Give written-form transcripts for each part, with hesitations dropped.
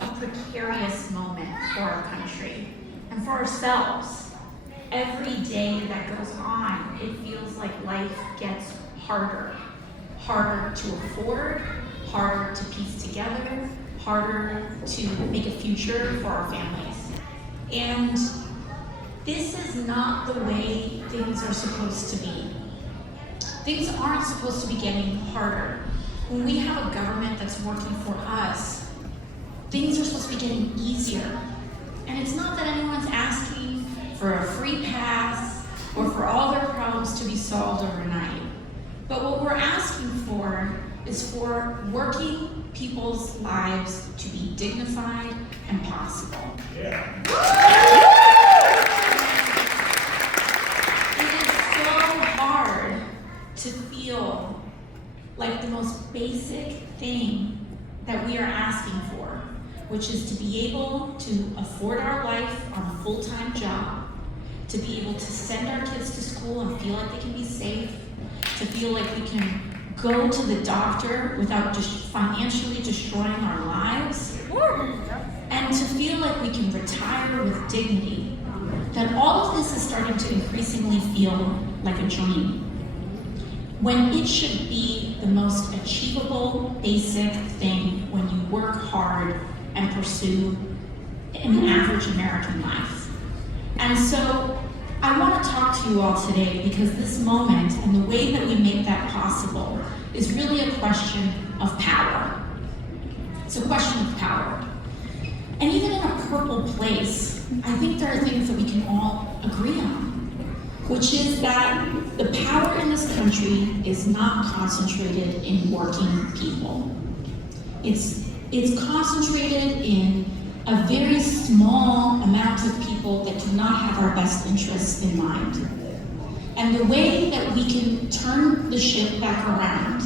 a precarious moment for our country and for ourselves. Every day that goes on, it feels like life gets harder. Harder to afford, harder to piece together, harder to make a future for our families. And this is not the way things are supposed to be. Things aren't supposed to be getting harder. When we have a government that's working for us, things are supposed to be getting easier. And it's not that anyone's asking for a free pass or for all their problems to be solved overnight. But what we're asking for is for working people's lives to be dignified and possible. Yeah. It is so hard to feel like the most basic thing that we are asking for, which is to be able to afford our life on a full-time job, to be able to send our kids to school and feel like they can be safe, to feel like we can go to the doctor without just financially destroying our lives, and to feel like we can retire with dignity. That all of this is starting to increasingly feel like a dream, when it should be the most achievable, basic thing when you work hard and pursue an average American life. And so I want to talk to you all today because this moment and the way that we make that possible is really a question of power. It's a question of power. And even in a purple place, I think there are things that we can all agree on, which is that the power in this country is not concentrated in working people. It's concentrated in a very small amount of people that do not have our best interests in mind. And the way that we can turn the ship back around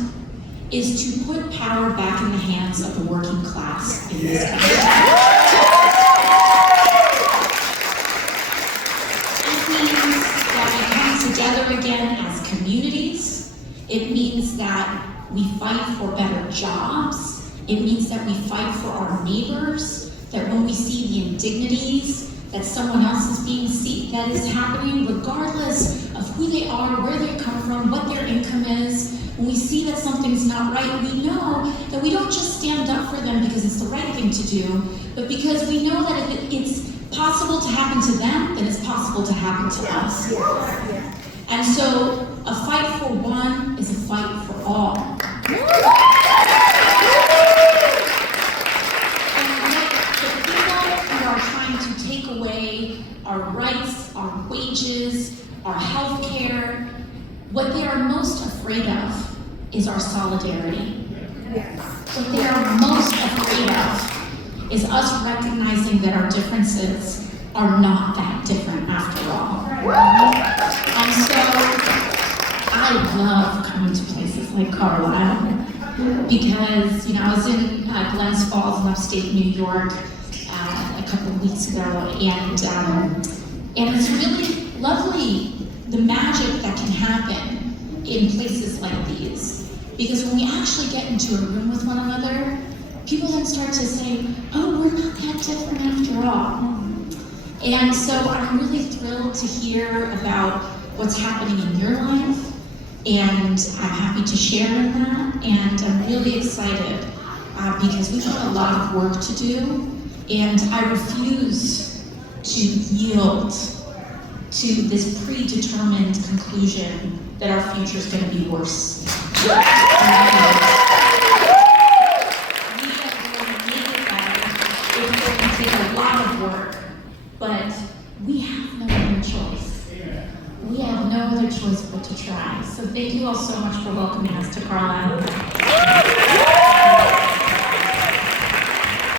is to put power back in the hands of the working class in this country. It means that we come together again as communities. It means that we fight for better jobs. It means that we fight for our neighbors, that when we see the indignities that someone else is being seen, that is happening, regardless of who they are, where they come from, what their income is, when we see that something's not right, we know that we don't just stand up for them because it's the right thing to do, but because we know that if it's possible to happen to them, then it's possible to happen to us. And so a fight for one is a fight for all. Our rights, our wages, our health care. What they are most afraid of is our solidarity. What they are most afraid of is us recognizing that our differences are not that different after all. And so I love coming to places like Carlisle because, I was in Glens Falls in upstate New York a couple of weeks ago, and it's really lovely, the magic that can happen in places like these. Because when we actually get into a room with one another, people then start to say, oh, we're not that different after all. And so I'm really thrilled to hear about what's happening in your life, and I'm happy to share in that, and I'm really excited because we've got a lot of work to do. And I refuse to yield to this predetermined conclusion that our future is going to be worse. We are going to make it better. It's going to take a lot of work, but we have no other choice. We have no other choice but to try. So thank you all so much for welcoming us to Carlisle.